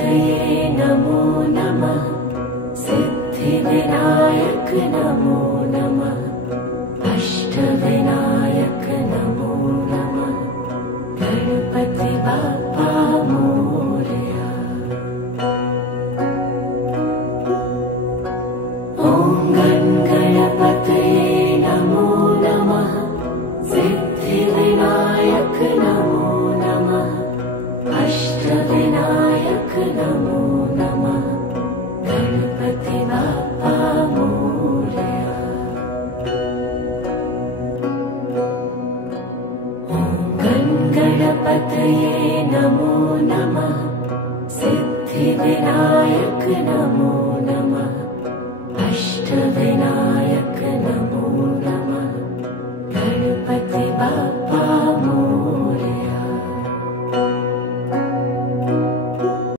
गणपतये नमो नमः। सिद्धिविनायक नमो नमः। अष्टविनायक नमो नमः। गणपति बाप्पा मोरया। ॐ गणपतये नमो नमः। सिद्धिविनायक नमो नमः। अष्टविनायक नमो नमः। गणपति बाप्पा मोरया। ॐ गणपतये नमो नमः। सिद्धिविनायक नमो नमः। अष्टविनायक